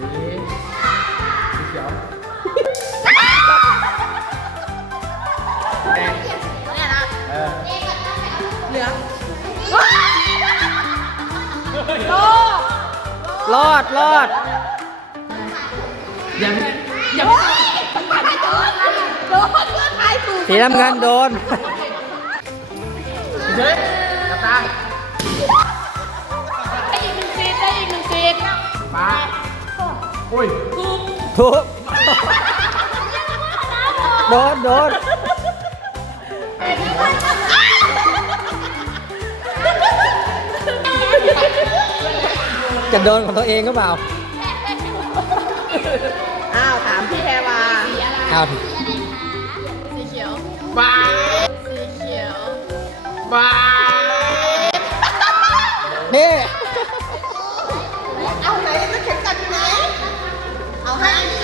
สีสีเขียวแดงเนี่ยนะเออเหลืองรอดรอดยังโดนโดนเพื่อนไทยถูกสีน้ำเงินโดนเฉยกระตาได้อีกหนึ่งซีดได้อีกหนึ่งซีดฟ้า อุ้ยทุกโดนโดนจะโดนของตัวเองก็เปล่า อ้าวถามพี่แพรวาอ้าวสีเขียวฟ้าสีเขียวฟ้านี่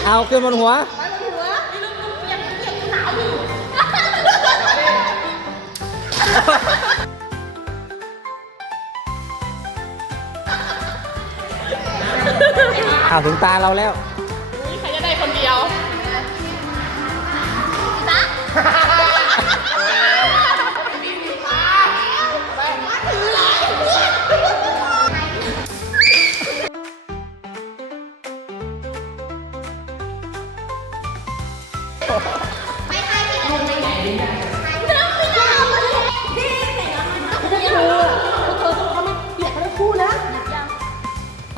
เอาขึ้นบนหัวไปบนหัวยังยังหนาวอยู่อ้าวถึงตาเราแล้ว ใครจะได้คนเดียว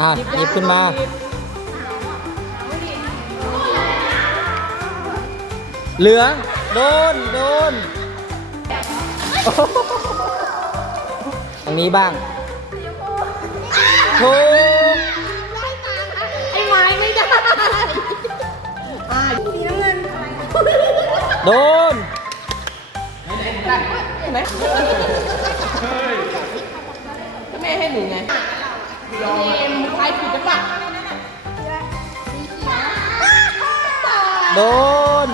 อะหยิบขึ้นมา เหลือง โดน โดนโอ้โหตรงนี้บ้างถูกไอ้ไม้ไม่ได้อ่าสีน้ำเงินโดนเห็นไหมก็แม่ให้หนูไง เอ็มใครผิดจะปะโดน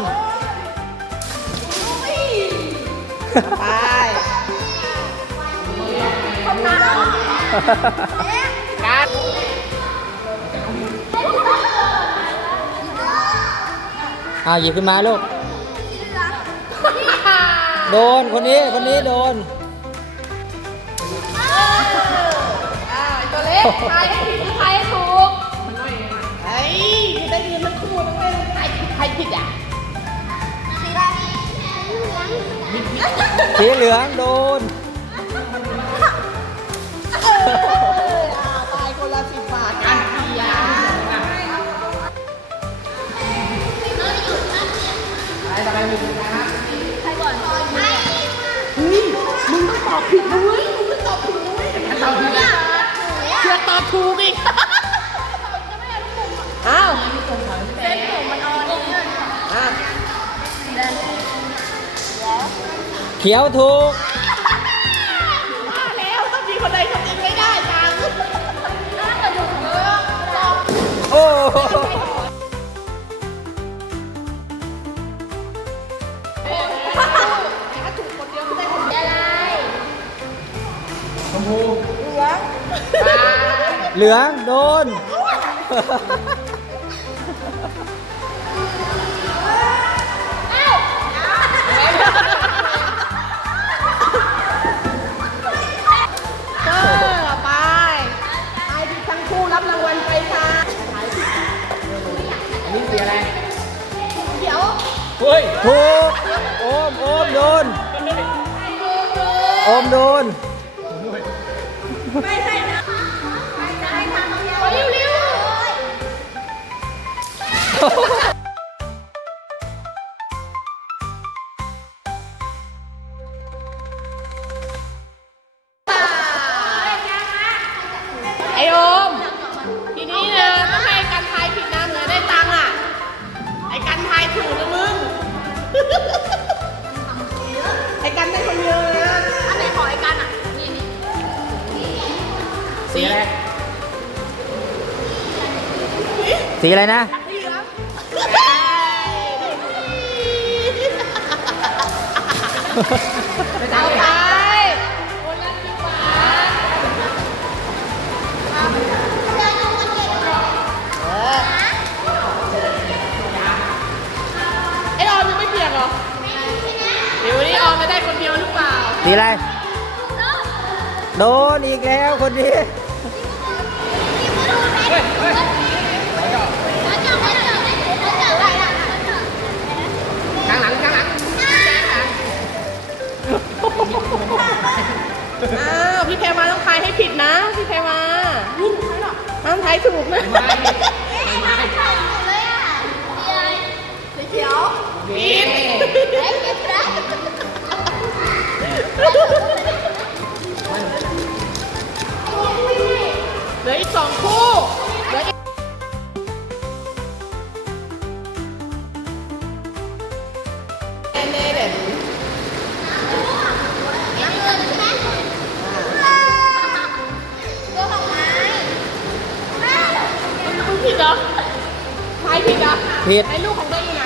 ไปการอะหยิบขึ้นมาลูก โดนคนนี้ คนนี้โดน ทายให้ผิดหรือทายให้ถูกไอ้ได้ยินมันคู่มันไม่ใครผิดใครผิดอะสีเหลืองโดนเอออ่าตายคนละสิบบาทกันเพียอะไรอะไรมีอะไรนะเฮ้ยมึงต้องตอบผิดนะเว้ยมึงต้องตอบผิดนะเว้ยตอบผิดนะเชื่อตอบ ถูกอีกอ้าวเส้นผมมันออนอะเขียวถูกว่าแล้วต้องมีคนใดคนหนึ่งไม่ได้จังน่ากระดูกเออตอบโอ้โหถ้าถูกคนเดียวก็ได้คนเดียวอะไรชมพูเหลืองฟ้า เหลืองโดนเออไปทายผิดทั้งคู่รับรางวัลไปค่ะอันนี้สีอะไรเดี๋ยวเฮ้ยถูกโอมโอมโดน โอมโดน ไม่ใช่ ไอโอม ทีนี้นะต้องให้กันทายผิดนะเหนือได้ตังค์อะ ไอกันทายถูกนะมึง ไอกันได้คนเดียวเลยนะอันไหนของไอกันอะ นี่นี่สีอะไร สีอะไรนะ เอาไปคนละที่หวานไอ้ออมยังไม่เปลี่ยนเหรอเดี๋ยววันนี้ออมจะได้คนเดียวหรือเปล่าดีไร โดนอีกแล้วคนนี้ เฮ้ยเฮ้ย ถูกนะ ผิดเหรอทายผิดเหรอผิด ไอ้ลูกของเด็กอยู่ไหน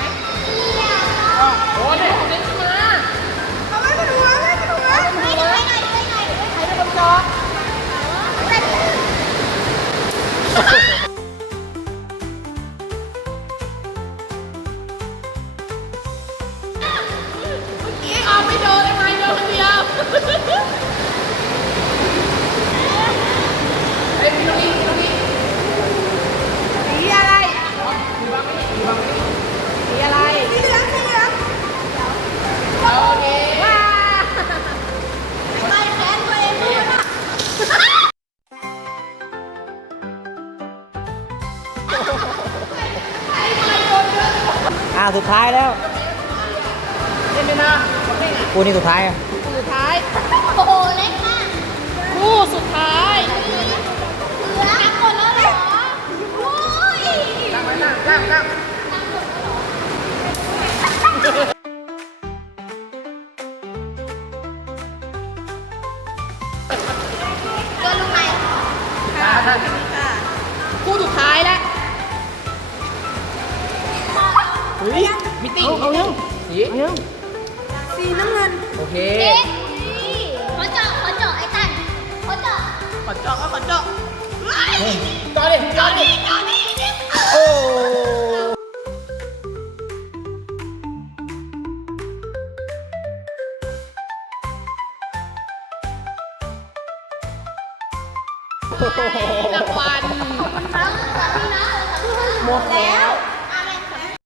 โอ้เด็กของเด็กขึ้นมาเอาไม่ไปดูไม่ไปดูไม่ไปดูเลยใครเป็นคนจอดเมื่อกี้เอาไม่โดนได้ไหมโดนคนเดียวไอ้พี่ ท้ายแล้วเล่นด้วยนะคนเล่นอะคู่นี้สุดท้ายอะคู่สุดท้าย โอ้โหเล็กมากคู่สุดท้ายเหลือหมดแล้วเหรอโอ้ยนั่งไว้นั่งนั่ง มิติ้งเอายังสีเอายังสีน้ำเงินโอเคเอ๊ะขอเจาะขอเจาะไอ้ตันขอเจาะขอเจาะก็ขอเจาะจอดิจอดิจอนี่โอ้รางวัลหมดแล้ว